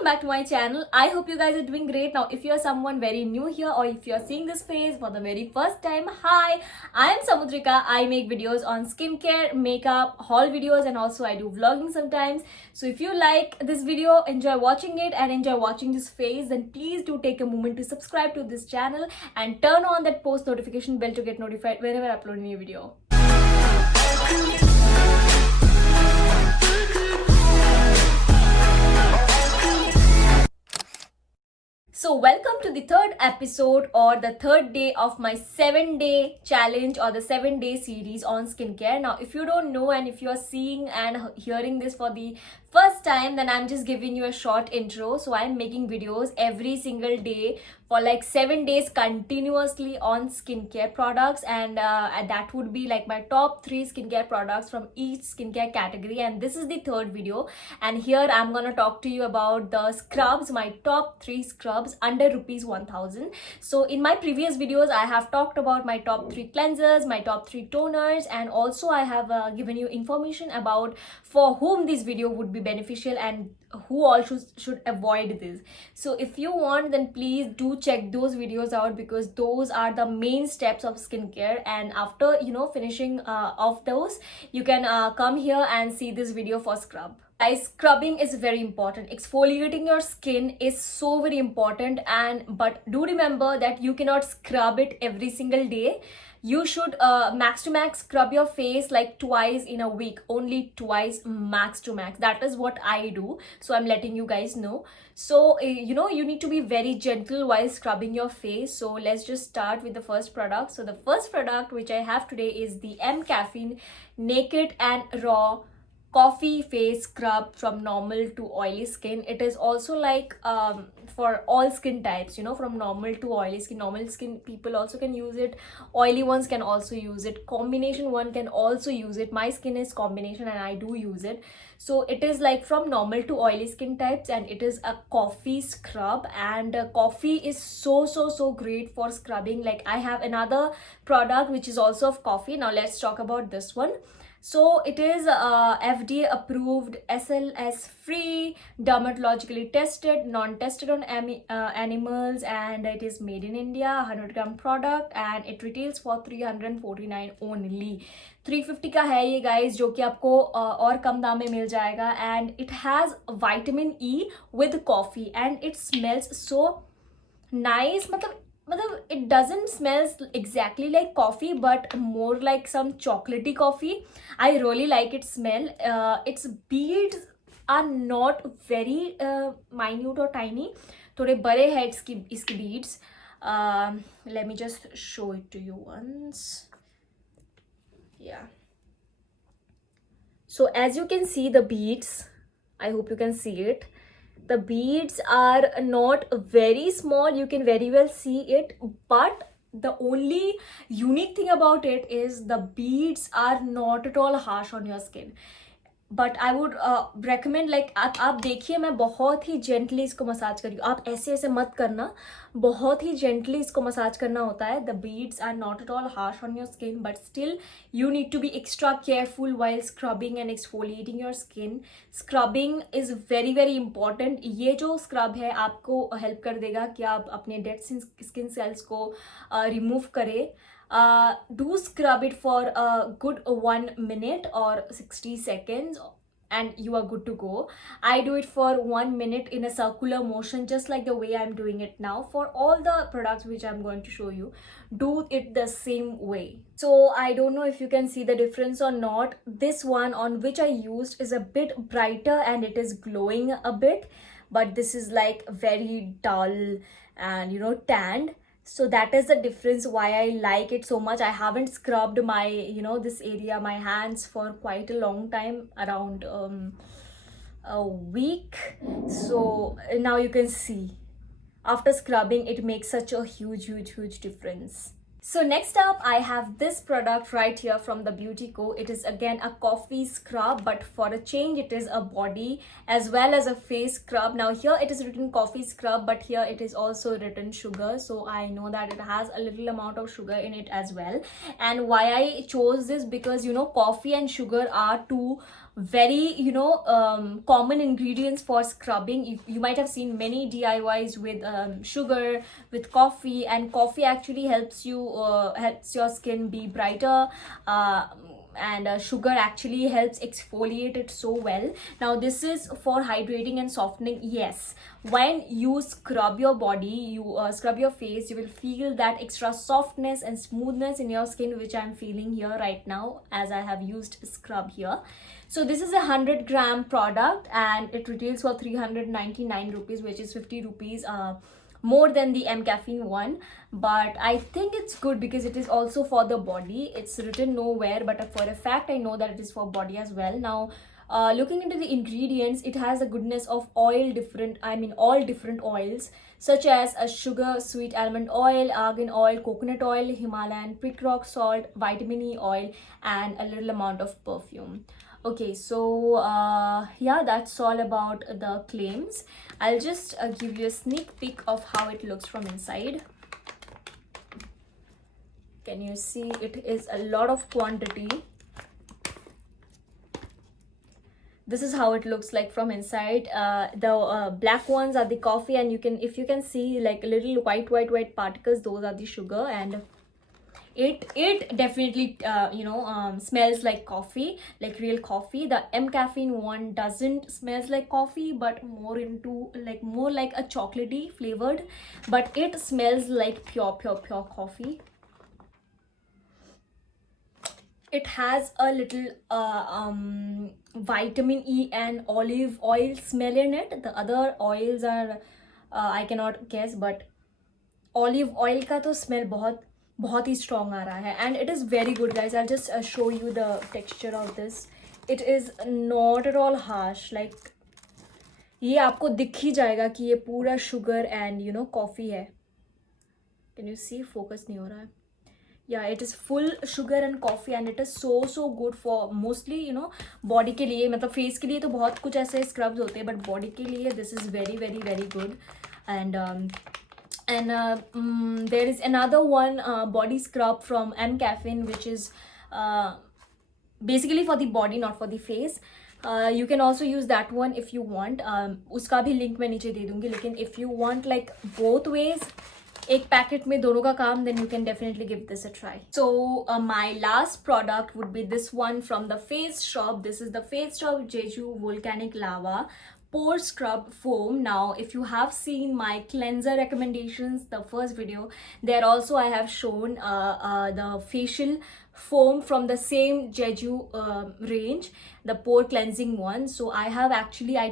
welcome back to my channel. I hope you guys are doing great. Now if you are someone very new here or if you are seeing this face for the very first time, hi, I am Samudrika. I make videos on skincare, makeup, haul videos, and also I do vlogging sometimes. So if you like this video, enjoy watching it and enjoy watching this face, then please do take a moment to subscribe to this channel and turn on that post notification bell to get notified whenever I upload a new video. So welcome to the third episode or the third day of my 7-day challenge or the 7-day series on skincare. Now if you don't know and if you are seeing and hearing this for the first time, then I'm just giving you a short intro. So I'm making videos every single day for like 7 days continuously on skincare products, and that would be like my top 3 skincare products from each skincare category, and this is the third video. And here I'm gonna talk to you about the scrubs, my top 3 scrubs under rupees 1000. So in my previous videos I have talked about my top 3 cleansers, my top 3 toners, and also I have given you information about for whom this video would be beneficial and who all should avoid this. So if you want, then please do check those videos out because those are the main steps of skincare, and after finishing of those, you can come here and see this video for scrub. Guys, scrubbing is very important. Exfoliating your skin is so very important, but do remember that you cannot scrub it every single day. You should max to max scrub your face like twice in a week, only twice max to max. That is what I do, so I'm letting you guys know. So you need to be very gentle while scrubbing your face. So let's just start with the first product. So the first product which I have today is the M Caffeine Naked and Raw Coffee Face Scrub from normal to oily skin. It is also like for all skin types, from normal to oily skin. Normal skin people also can use it, oily ones can also use it, combination one can also use it. My skin is combination and I do use it. So it is like from normal to oily skin types, and it is a coffee scrub, and coffee is so great for scrubbing. Like I have another product which is also of coffee. Now let's talk about this one. So it is FDA approved, SLS free, dermatologically tested, non-tested on animals, and it is made in India, 100-gram product, and it retails for 349 only. 350 का है ये guys, जो कि आपको और कम दाम में मिल जाएगा, and it has vitamin E with coffee and it smells so nice. मतलब it doesn't smell exactly like coffee but more like some chocolatey coffee. I really like its smell. Its beads are not very minute or tiny, थोड़े बड़े हैं इसकी beads. Let me just show it to you once. Yeah, so as you can see the beads, I hope you can see it. The beads are not very small, you can very well see it, but the only unique thing about it is the beads are not at all harsh on your skin. But I would recommend like आप देखिए, मैं बहुत ही gently इसको massage कर रही हूँ. आप ऐसे ऐसे मत करना, बहुत ही जेंटली इसको मसाज करना होता है. The beads are not at all harsh on your skin, but still you need to be extra careful while scrubbing and exfoliating your skin. Scrubbing is very very important. ये जो scrub है आपको help कर देगा कि आप अपने dead skin cells को रिमूव करें. Do scrub it for a good 1 minute or 60 seconds and you are good to go. I do it for 1 minute in a circular motion, just like the way I'm doing it now. For all the products which I'm going to show you, do it the same way. So I don't know if you can see the difference or not. This one on which I used is a bit brighter and it is glowing a bit, but this is like very dull and tanned. So that is the difference why I like it so much. I haven't scrubbed my this area, my hands, for quite a long time, around a week. So now you can see after scrubbing it makes such a huge difference. So next up I have this product right here from the Beauty Co. It is again a coffee scrub, but for a change it is a body as well as a face scrub. Now here it is written coffee scrub, but here it is also written sugar, so I know that it has a little amount of sugar in it as well. And why I chose this, because coffee and sugar are two very common ingredients for scrubbing. You might have seen many DIYs with sugar, with coffee, and coffee actually helps your skin be brighter, and sugar actually helps exfoliate it so well. Now this is for hydrating and softening. Yes, when you scrub your body, you scrub your face, you will feel that extra softness and smoothness in your skin, which I'm feeling here right now as I have used scrub here. So this is a 100-gram product and it retails for 399 rupees, which is 50 rupees more than the M caffeine one. But I think it's good because it is also for the body. It's written nowhere, but for a fact I know that it is for body as well. Now looking into the ingredients, it has a goodness of all different oils, such as a sugar, sweet almond oil, argan oil, coconut oil, Himalayan prick rock salt, vitamin E oil, and a little amount of perfume. Okay, so yeah, that's all about the claims. I'll just give you a sneak peek of how it looks from inside. Can you see? It is a lot of quantity. This is how it looks like from inside. The black ones are the coffee, and if you can see like little white particles, those are the sugar, and it definitely smells like coffee, like real coffee. The M caffeine one doesn't smells like coffee, but more like a chocolatey flavored, but it smells like pure coffee. It has a little vitamin E and olive oil smell in it. The other oils are I cannot guess, but olive oil का तो smell बहुत ही strong आ रहा है, and it is very good, guys. I'll just show you the texture of this. It is not at all harsh. Like ये आपको दिख ही जाएगा कि ये पूरा sugar and coffee है. Can you see? Focus नहीं हो रहा है. Yeah, it is full sugar and coffee, and it is so good for mostly body के लिए. मतलब face के लिए तो बहुत कुछ ऐसे scrubs होते हैं, but body के लिए this is very good. And there is another one body scrub from M caffeine, which is basically for the body, not for the face. You can also use that one if you want. उसका भी link मैं नीचे दे दूँगी. लेकिन if you want like both ways, एक packet में दोनों का काम, then you can definitely give this a try. So my last product would be this one from the Face Shop. This is the Face Shop Jeju Volcanic Lava Pore Scrub Foam. Now if you have seen my cleanser recommendations, the first video, there also I have shown the facial foam from the same Jeju range, the pore cleansing one. So I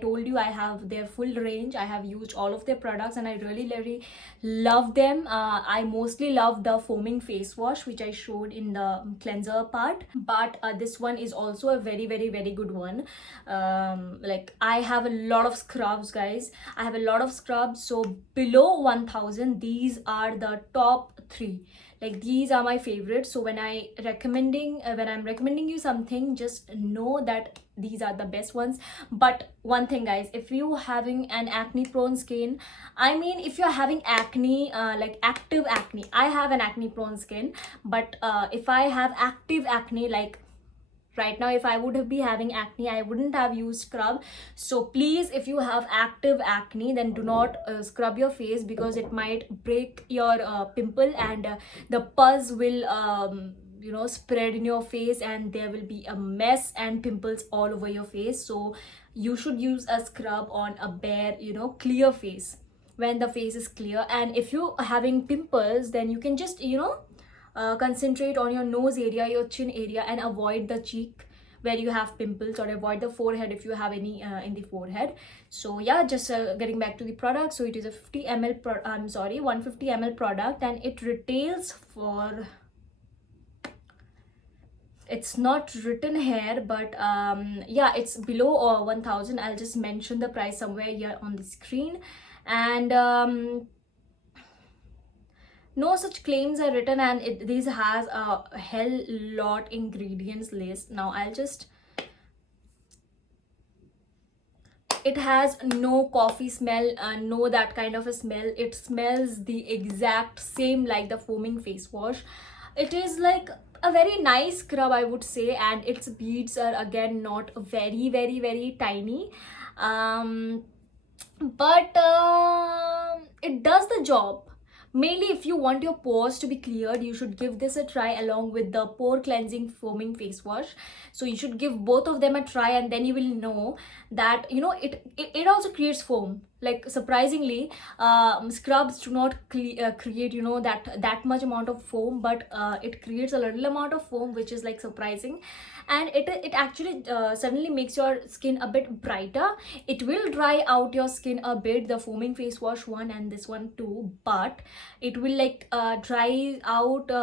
told you I have their full range. I have used all of their products and I really love them. I mostly love the foaming face wash, which I showed in the cleanser part, but this one is also a very good one. Like I have a lot of scrubs, guys. I have a lot of scrubs. So below 1000, these are the top 3. Like these are my favorites. So when I'm recommending you something, just know that these are the best ones. But one thing, guys, if you having an acne prone skin, if you're having acne, like active acne, I have an acne prone skin, but if I have active acne, like right now, if I would be having acne, I wouldn't have used scrub. So please, if you have active acne, then do not scrub your face, because it might break your pimple, and the pus will spread in your face, and there will be a mess and pimples all over your face. So you should use a scrub on a bare clear face, when the face is clear. And if you're having pimples, then you can just concentrate on your nose area, your chin area, and avoid the cheek where you have pimples, or avoid the forehead if you have any in the forehead. So yeah, just getting back to the product. So it is a 150 ml product, and it retails for, it's not written here, but yeah, it's below 1000. I'll just mention the price somewhere here on the screen. And no such claims are written, and this has a hell lot ingredients list. Now it has no coffee smell, no that kind of a smell. It smells the exact same like the foaming face wash. It is like a very nice scrub, I would say, and its beads are again not very tiny. um but it does the job. Mainly, if you want your pores to be cleared, you should give this a try along with the pore cleansing foaming face wash. So you should give both of them a try, and then you will know that, you know, it also creates foam. Like, surprisingly, scrubs do not create, you know, that much amount of foam, but it creates a little amount of foam, which is like surprising. And it actually suddenly makes your skin a bit brighter. It will dry out your skin a bit, the foaming face wash one and this one too, but it will like dry out,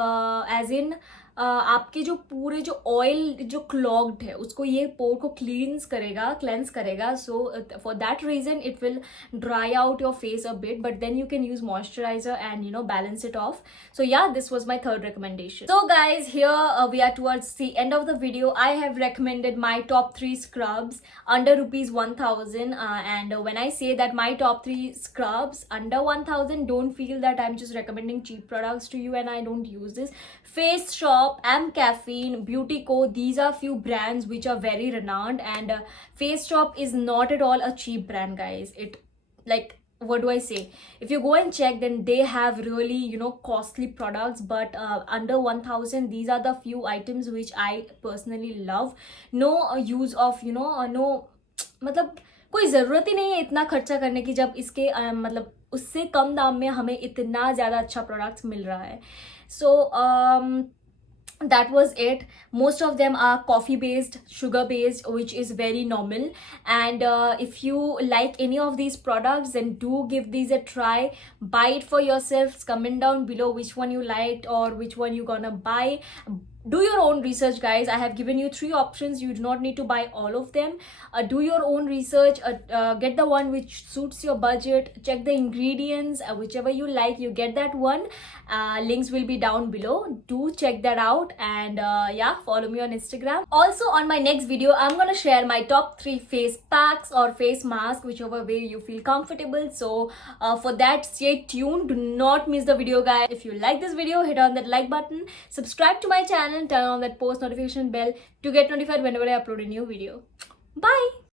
as in आपके जो पूरे जो oil जो clogged है उसको ये पोर को cleanse करेगा. So for that reason it will dry out your face a bit, but then you can use moisturiser and, you know, balance it off. So yeah, this was my third recommendation. So guys, here we are towards the end of the video. I have recommended my top 3 scrubs under rupees 1000, and when I say that my top 3 scrubs under 1000, don't feel that I'm just recommending cheap products to you and I don't use this. Face Shop, M Caffeine, Beauty Co, these are few brands which are very renowned, and Face Shop is not at all a cheap brand, guys. It, like, what do I say, if you go and check, then they have really, you know, costly products, but under 1000, these are the few items which I personally love. No use of, you know, no, मतलब कोई ज़रूरत ही नहीं है इतना खर्चा करने की, जब इसके मतलब उससे कम दाम में हमें इतना ज़्यादा अच्छा प्रोडक्ट्स मिल रहा है. So that was it. Most of them are coffee based, sugar based, which is very normal. And if you like any of these products, then do give these a try. Buy it for yourself. Comment down below which one you liked or which one you gonna buy. Do your own research, guys. I have given you 3 options. You do not need to buy all of them. Do your own research. Get the one which suits your budget. Check the ingredients. Whichever you like, you get that one. Links will be down below. Do check that out. And yeah, follow me on Instagram. Also, on my next video, I'm gonna share my top 3 face packs or face masks, whichever way you feel comfortable. So for that, stay tuned. Do not miss the video, guys. If you like this video, hit on that like button. Subscribe to my channel. Turn on that post notification bell to get notified whenever I upload a new video. Bye.